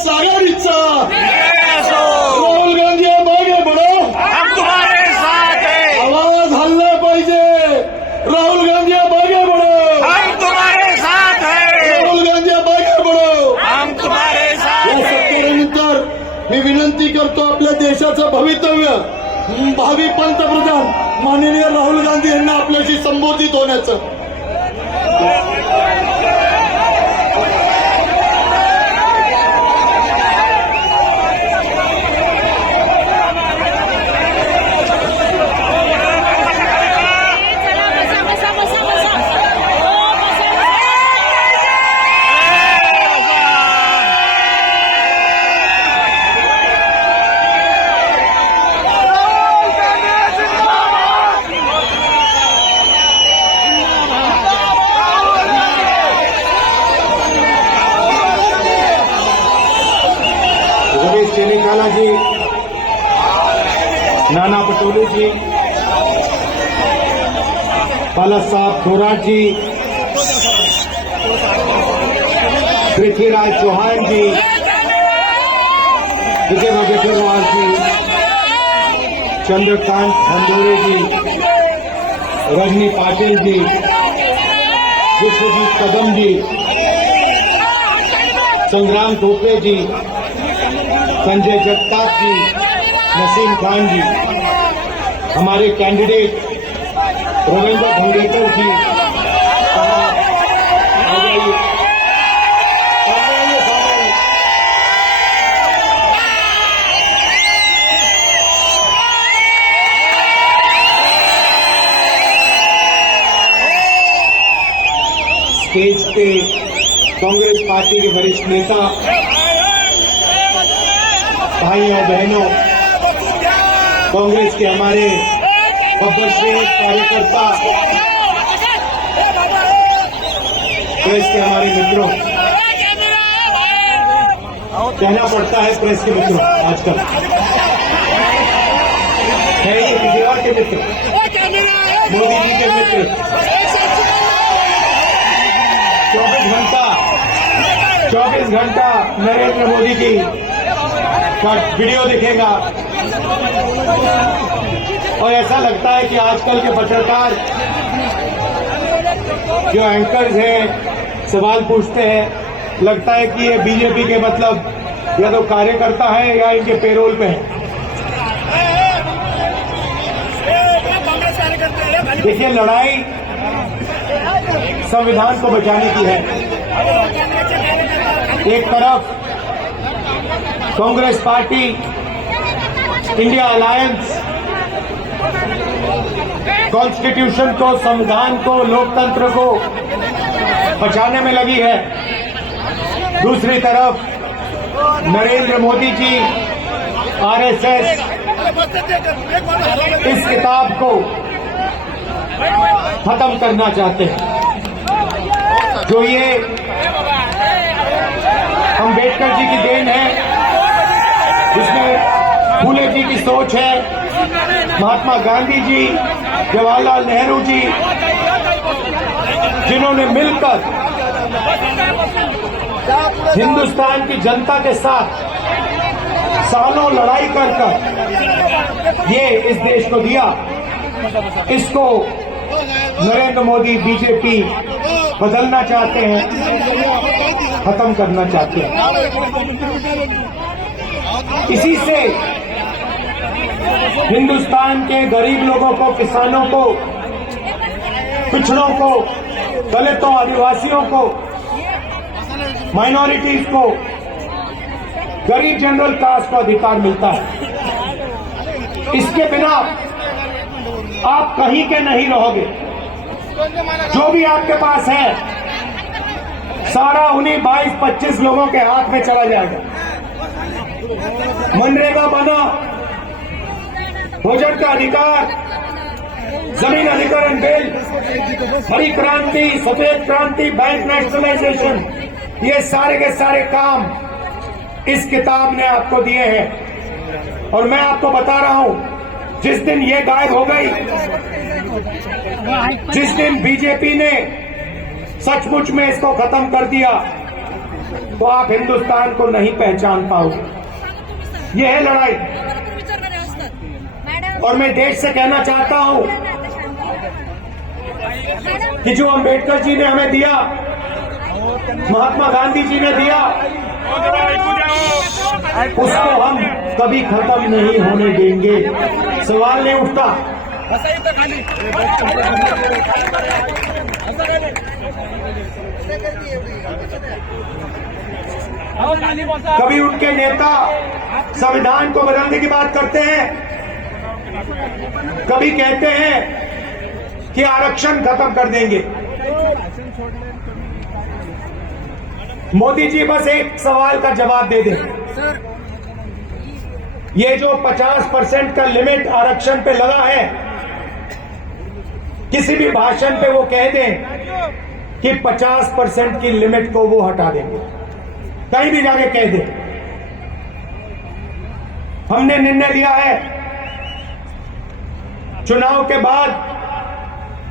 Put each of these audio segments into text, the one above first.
महाविकास आघाडीचा राहुल गांधी मागे बढो, हम तुम्हारे साथ हैं, आवाज हल्ला पाहिजे. राहुल गांधी मागे बढो, हम तुम्हारे साथ हैं, राहुल गांधी मागे बढो. हम तुम्हारे साथ या हैं. सत्तेनंतर मी विनंती करतो आपल्या देशाचं भवितव्य भावी पंतप्रधान माननीय राहुल गांधी यांना आपल्याशी संबोधित होण्याचं. रमेश चेनिकाला जी, नाना पटोले जी, पालक साहब थोराट जी, पृथ्वीराज चौहान जी, विजय वडेट्टीवार जी, चंद्रकांत खंडोरे जी, रजनी पाटिल जी, विश्वजीत कदम जी, संग्राम टोपे जी, संजय जगताप जी, नसीम खान जी, हमारे कैंडिडेट रविंद्र भंगेकर जी, आ जाइए. स्टेज पे कांग्रेस पार्टी के वरिष्ठ नेता, भाई और बहनों, कांग्रेस के हमारे बब्बरश्रेष्ठ कार्यकर्ता, प्रेस के हमारे मित्रों, कहना पड़ता है प्रेस के मित्रों आजकल, है ये केजरीवाल के मित्र, मोदी जी के मित्र. 24 घंटा नरेंद्र मोदी जी का वीडियो दिखेगा और ऐसा लगता है कि आजकल के पत्रकार जो एंकर्स हैं सवाल पूछते हैं, लगता है कि ये बीजेपी के मतलब या तो कार्यकर्ता है या इनके पेरोल पे है. देखिए, लड़ाई संविधान को बचाने की है. एक तरफ Congress party, India alliance constitution को, संविधान को, लोकतंत्र को बचाने में लगी है. दूसरी तरफ नरेंद्र मोदी जी आरएसएस इस किताब को खत्म करना चाहते हैं. जो ये अम्बेडकर जी की देन है, जिसमें फूले जी की सोच है, महात्मा गांधी जी, जवाहरलाल नेहरू जी, जिन्होंने मिलकर हिंदुस्तान की जनता के साथ सालों लड़ाई कर ये इस देश को दिया, इसको नरेंद्र मोदी बीजेपी बदलना चाहते हैं, खत्म करना चाहते हैं. इसी से हिंदुस्तान के गरीब लोगों को, किसानों को, पिछड़ों को, दलितों, आदिवासियों को, माइनॉरिटीज को, गरीब जनरल कास्ट को अधिकार मिलता है. इसके बिना आप कहीं के नहीं रहोगे. जो भी आपके पास है सारा उन्हीं 22-25 लोगों के हाथ में चला जाएगा. मनरेगा बना, भोजन का अधिकार, जमीन अधिग्रहण बिल, हरी क्रांति, सफेद क्रांति, बैंक नेशनलाइजेशन, ये सारे के सारे काम इस किताब ने आपको दिए हैं. और मैं आपको बता रहा हूं, जिस दिन ये गायब हो गई, जिस दिन बीजेपी ने सचमुच में इसको खत्म कर दिया, तो आप हिंदुस्तान को नहीं पहचान पाओगे। ये है लड़ाई। और मैं देश से कहना चाहता हूं कि जो अंबेडकर जी ने हमें दिया, महात्मा गांधी जी ने दिया, उसको हम कभी खत्म नहीं होने देंगे। सवाल नहीं उठता। कभी उनके नेता संविधान को बदलने की बात करते हैं, कभी कहते हैं कि आरक्षण खत्म कर देंगे। मोदी जी बस एक सवाल का जवाब दे दें। ये जो 50% का लिमिट आरक्षण पे लगा है, किसी भी भाषण पे वो कह दें कि 50% की लिमिट को वो हटा देंगे, कहीं भी जाके कह दें। हमने निर्णय लिया है चुनाव के बाद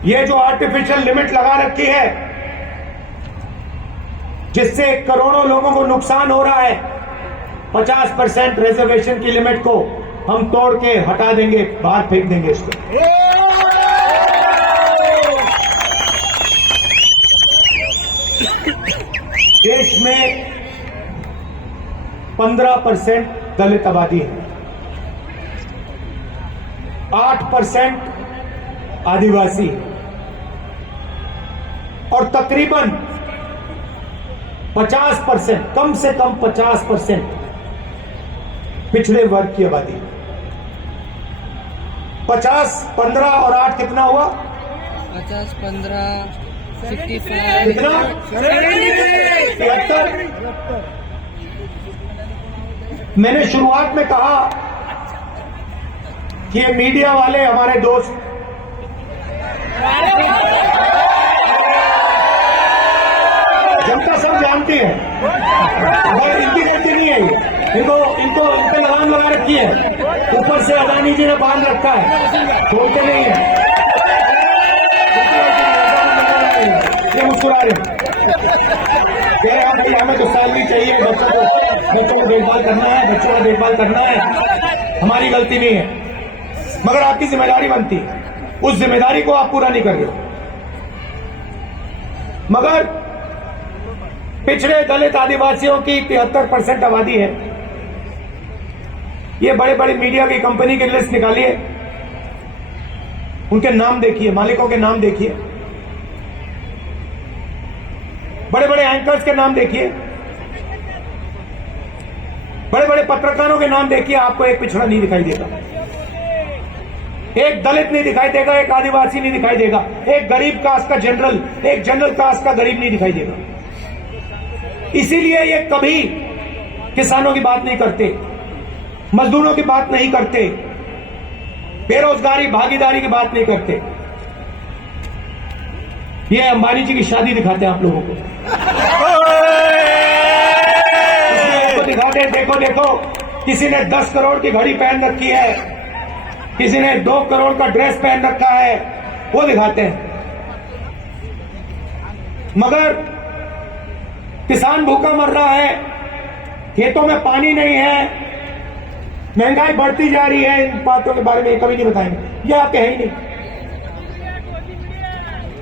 ये जो आर्टिफिशियल लिमिट लगा रखी है, जिससे करोड़ों लोगों को नुकसान हो रहा है, 50% रिजर्वेशन की लिमिट को हम तोड़ के हटा देंगे, बाहर फेंक देंगे इसको। देश में 15% दलित आबादी है, 8% आदिवासी है और तकरीबन 50%, कम से कम 50% पिछड़े वर्ग की आबादी। 50, 15 और 8 कितना हुआ? 50, 15, 55 कितना? 73। मैंने शुरुआत में कहा कि ये मीडिया वाले हमारे दोस्त, जनता सब जानती है, और इनकी गलती नहीं है। इनको इन पे लगाम लगा रखी है, ऊपर से अदानी जी ने बांध रखा है, छोड़ते नहीं है। ये मुस्कुरा रहे हमें तो सैलरी चाहिए, बच्चों को देखभाल करना है, बच्चों का देखभाल करना है, हमारी गलती नहीं है, मगर आपकी जिम्मेदारी बनती है, उस जिम्मेदारी को आप पूरा नहीं कर रहे हो। मगर पिछड़े दलित आदिवासियों की 73% आबादी है। ये बड़े बड़े मीडिया की कंपनी की लिस्ट निकालिए, उनके नाम देखिए, मालिकों के नाम देखिए, बड़े बड़े एंकर्स के नाम देखिए, बड़े बड़े पत्रकारों के नाम देखिए, आपको एक पिछड़ा नहीं दिखाई देगा, एक दलित नहीं दिखाई देगा, एक आदिवासी नहीं दिखाई देगा, एक गरीब कास्ट का जनरल, एक जनरल कास्ट का गरीब नहीं दिखाई देगा। इसीलिए ये कभी किसानों की बात नहीं करते, मजदूरों की बात नहीं करते, बेरोजगारी भागीदारी की बात नहीं करते। ये अंबानी जी की शादी दिखाते हैं आप लोगों को, दिखाते हैं, देखो देखो, किसी ने 10 करोड़ की घड़ी पहन रखी है, किसी ने 2 करोड़ का ड्रेस पहन रखा है, वो दिखाते हैं। मगर किसान भूखा मर रहा है, खेतों में पानी नहीं है, महंगाई बढ़ती जा रही है, इन बातों के बारे में कभी नहीं बताएंगे। ये आपके है ही नहीं,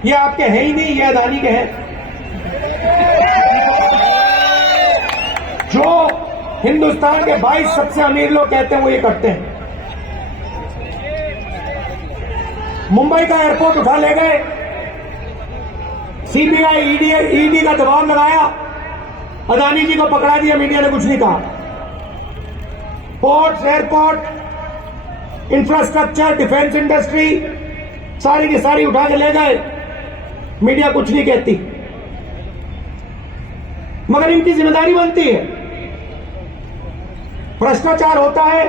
ये आपके है ही नहीं, ये अदानी के हैं। जो हिंदुस्तान के 22 सबसे अमीर लोग कहते हैं वो ये करते हैं। मुंबई का एयरपोर्ट उठा ले गए, सीबीआई ईडी का दबाव लगाया, अदानी जी को पकड़ा दिया, मीडिया ने कुछ नहीं कहा। Ports, airport, infrastructure, defence industry सारी की सारी उठा के ले गए, मीडिया कुछ नहीं कहती। मगर इनकी जिम्मेदारी बनती है। भ्रष्टाचार होता है,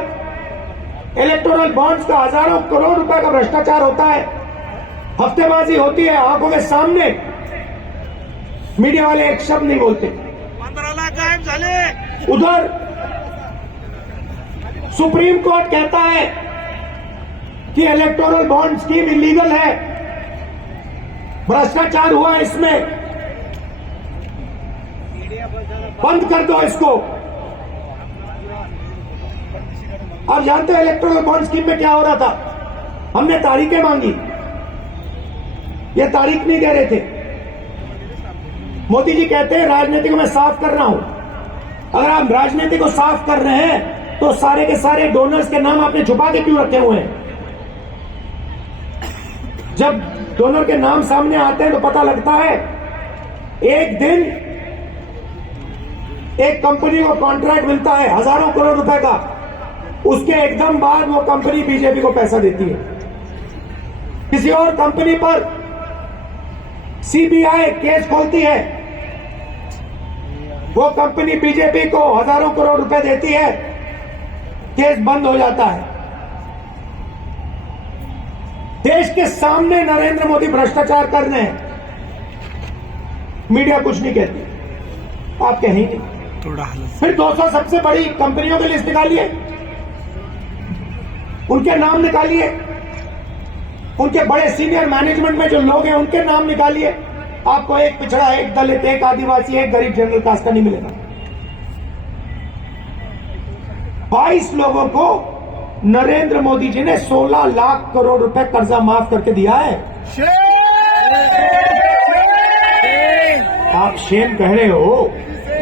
इलेक्टोरल बॉन्ड्स का हजारों करोड़ रुपए का भ्रष्टाचार होता है, हफ्तेबाजी होती है, आंखों के सामने मीडिया वाले एक शब्द नहीं बोलते। 15 लाख गायब झाले। उधर सुप्रीम कोर्ट कहता है कि इलेक्टोरल बॉन्ड स्कीम इलीगल है, भ्रष्टाचार हुआ इसमें। बंद कर दो इसको। आप जानते हो इलेक्ट्रल बॉन्ड स्कीम में क्या हो रहा था? हमने तारीखें मांगी, ये तारीख नहीं दे रहे थे। मोदी जी कहते हैं राजनीति को मैं साफ कर रहा हूं। अगर आप राजनीति को साफ कर रहे हैं तो सारे के सारे डोनर्स के नाम आपने छुपा के क्यों रखे हुए हैं? जब डोनर के नाम सामने आते हैं तो पता लगता है। एक दिन एक कंपनी को कॉन्ट्रैक्ट मिलता है हजारों करोड़ रुपए का, उसके एकदम बाद वो कंपनी बीजेपी को पैसा देती है। किसी और कंपनी पर सीबीआई केस खोलती है, वो कंपनी बीजेपी को हजारों करोड़ रुपए देती है, केस बंद हो जाता है। देश के सामने नरेंद्र मोदी भ्रष्टाचार कर रहे हैं, मीडिया कुछ नहीं कहती, आप कहेंगे। फिर 200 सबसे बड़ी कंपनियों की लिस्ट निकालिए, उनके नाम निकालिए, उनके बड़े सीनियर मैनेजमेंट में जो लोग हैं उनके नाम निकालिए। आपको एक पिछड़ा, एक दलित, एक आदिवासी, एक गरीब जनरल कास्ट का नहीं मिलेगा। 22 लोगों को नरेंद्र मोदी जी ने 16 लाख करोड़ रुपए कर्जा माफ करके दिया है। आप शेम कह रहे हो,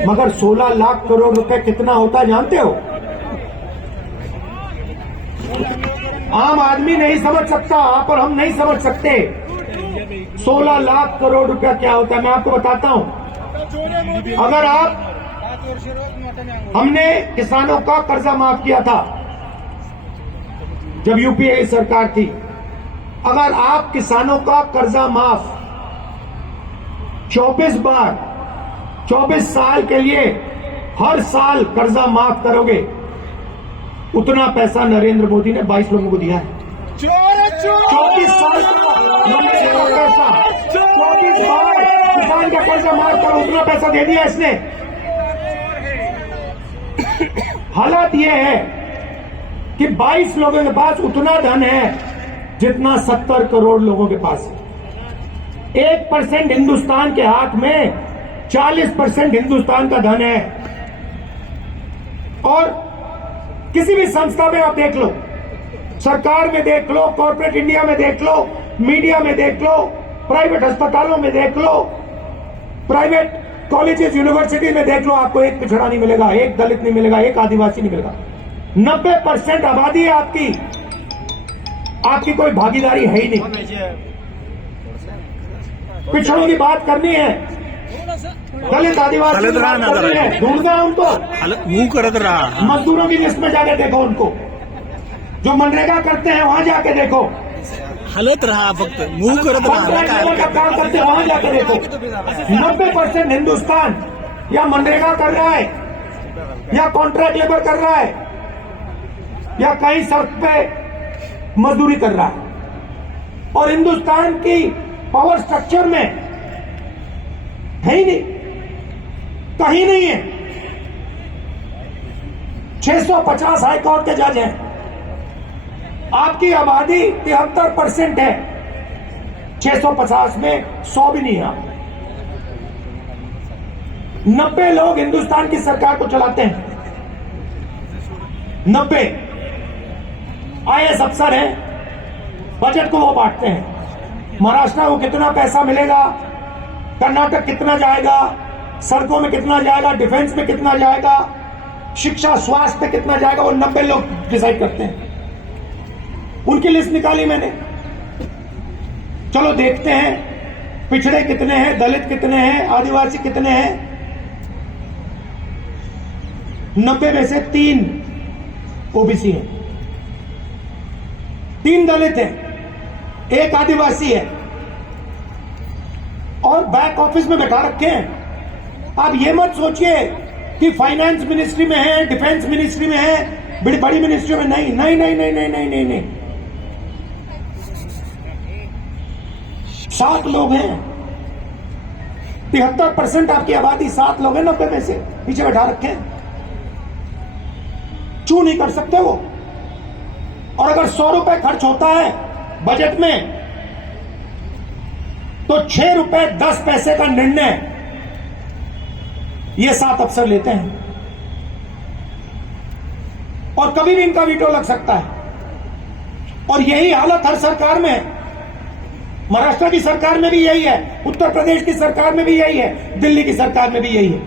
मगर 16 लाख करोड़ रुपए कितना होता है जानते हो? आम आदमी नहीं समझ सकता, आप और हम नहीं समझ सकते 16 लाख करोड़ रुपया क्या होता है। मैं आपको बताता हूं। अगर आप, हमने किसानों का कर्जा माफ किया था जब यूपीए की सरकार थी। अगर आप किसानों का कर्जा माफ 24 बार 24 साल के लिए हर साल कर्जा माफ करोगे, उतना पैसा नरेंद्र मोदी ने 22 लोगों को दिया है। 24 साल का पैसा, 24 बार किसान का कर्जा माफ करो, उतना पैसा दे दिया इसने। हालात यह है कि 22 लोगों के पास उतना धन है जितना 70 करोड़ लोगों के पास है। 1% हिंदुस्तान के हाथ में 40% हिंदुस्तान का धन है। और किसी भी संस्था में आप देख लो, सरकार में देख लो, कॉर्पोरेट इंडिया में देख लो, मीडिया में देख लो, प्राइवेट अस्पतालों में देख लो, प्राइवेट कॉलेजेस यूनिवर्सिटी में देख लो, आपको एक पिछड़ा नहीं मिलेगा, एक दलित नहीं मिलेगा, एक आदिवासी नहीं मिलेगा। 90% आबादी है आपकी, आपकी कोई भागीदारी है ही नहीं। पिछड़ों की बात करनी है, दलित आदिवासी की बात करनी है, ढूंढना है उनको, मुंह करत रहा। मजदूरों की लिस्ट में जाके देखो उनको, जो मनरेगा करते हैं वहां जाके देखो, हलत रहा, फक्त मुंह करत रहा। का काम करते हैं वहां जाके देखो। 90% हिंदुस्तान या मनरेगा कर रहा है, या कॉन्ट्रैक्ट लेबर कर रहा है, या कहीं शर्त पे मजदूरी कर रहा है। और हिंदुस्तान की पावर स्ट्रक्चर में है ही नहीं, कहीं नहीं है। 650 हाईकोर्ट के जज हैं, आपकी आबादी 73% है, 650 में 100 भी नहीं है। 90 लोग हिंदुस्तान की सरकार को चलाते हैं, 90 IAS अफसर हैं, बजट को वो बांटते हैं। महाराष्ट्र को कितना पैसा मिलेगा, कर्नाटक कितना जाएगा, सड़कों में कितना जाएगा, डिफेंस में कितना जाएगा, शिक्षा स्वास्थ्य में कितना जाएगा, वो 90 लोग डिसाइड करते हैं। उनकी लिस्ट निकाली मैंने। चलो देखते हैं पिछड़े कितने हैं, दलित कितने हैं, आदिवासी कितने हैं। 90 में से 3 ओबीसी हैं, 3 दलित हैं, 1 आदिवासी है, और बैक ऑफिस में बैठा रखे हैं। आप ये मत सोचिए कि फाइनेंस मिनिस्ट्री में है, डिफेंस मिनिस्ट्री में है, बड़ी मिनिस्ट्री में नहीं, नहीं नहीं नहीं नहीं नहीं नहीं, नहीं। 7 लोग हैं, 73% आपकी आबादी, 7 लोग हैं 90 में से, पीछे बैठा रखे हैं। चू नहीं कर सकते वो। और अगर 100 रुपए खर्च होता है बजट में, तो 6 रुपए 10 पैसे का निर्णय ये 7 अफसर लेते हैं और कभी भी इनका वीटो लग सकता है। और यही हालत हर सरकार में है। महाराष्ट्र की सरकार में भी यही है, उत्तर प्रदेश की सरकार में भी यही है, दिल्ली की सरकार में भी यही है।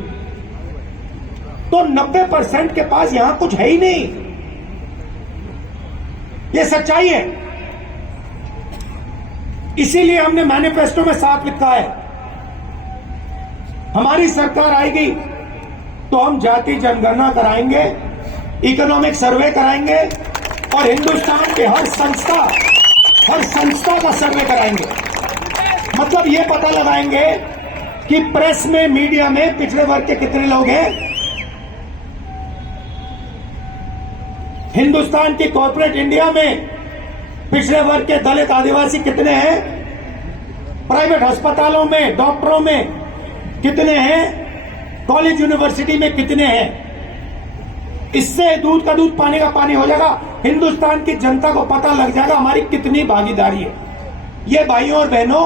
तो 90% के पास यहां कुछ है ही नहीं। ये सच्चाई है। इसीलिए हमने मैनिफेस्टो में साफ लिखा है, हमारी सरकार आएगी तो हम जाति जनगणना कराएंगे, इकोनॉमिक सर्वे कराएंगे और हिंदुस्तान के हर संस्था का सर्वे कराएंगे। मतलब ये पता लगाएंगे कि प्रेस में, मीडिया में पिछड़े वर्ग के कितने लोग हैं, हिंदुस्तान की कॉर्पोरेट इंडिया में पिछड़े वर्ग के दलित आदिवासी कितने हैं, प्राइवेट अस्पतालों में डॉक्टरों में कितने हैं, कॉलेज यूनिवर्सिटी में कितने हैं। इससे दूध का दूध पानी का पानी हो जाएगा। हिंदुस्तान की जनता को पता लग जाएगा हमारी कितनी भागीदारी है। ये भाइयों और बहनों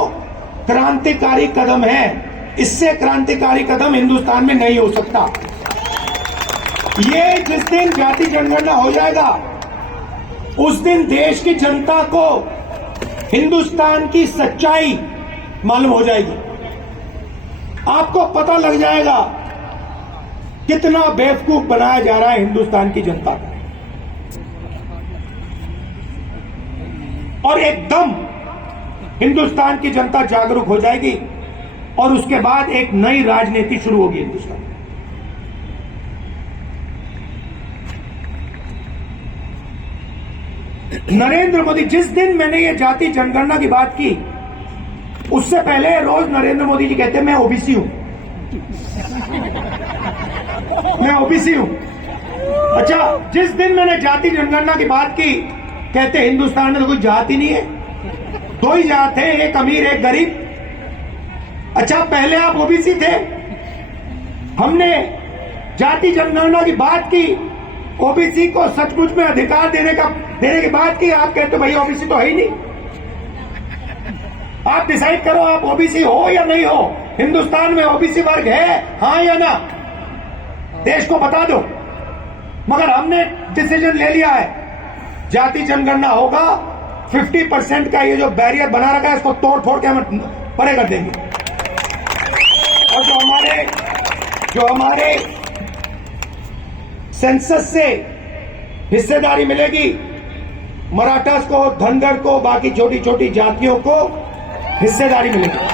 क्रांतिकारी कदम है। इससे क्रांतिकारी कदम हिंदुस्तान में नहीं हो सकता। ये जिस दिन जाति जनगणना हो जाएगा उस दिन देश की जनता को हिंदुस्तान की सच्चाई मालूम हो जाएगी। आपको पता लग जाएगा कितना बेवकूफ बनाया जा रहा है हिंदुस्तान की जनता को। और एकदम हिंदुस्तान की जनता जागरूक हो जाएगी और उसके बाद एक नई राजनीति शुरू होगी हिंदुस्तान में। नरेंद्र मोदी, जिस दिन मैंने ये जाति जनगणना की बात की उससे पहले रोज नरेंद्र मोदी जी कहते मैं ओबीसी हूं, मैं ओबीसी हूं। अच्छा, जिस दिन मैंने जाति जनगणना की बात की कहते हिंदुस्तान में तो कोई जाति नहीं है, 2 ही जात है, एक अमीर एक गरीब। अच्छा, पहले आप ओबीसी थे, हमने जाति जनगणना की बात की, ओबीसी को सचमुच में अधिकार देने की बात की, आप कहते भाई ओबीसी तो है ही नहीं। आप डिसाइड करो आप ओबीसी हो या नहीं हो। हिंदुस्तान में ओबीसी वर्ग है, हां या ना, देश को बता दो। मगर हमने डिसीजन ले लिया है, जाति जनगणना होगा। 50% का ये जो बैरियर बना रखा है इसको तोड़ फोड़ के हम परे कर देंगे। और जो हमारे सेंसस से हिस्सेदारी मिलेगी, मराठास को, धनगर को, बाकी छोटी छोटी जातियों को हिस्सेदारी मिलेगी।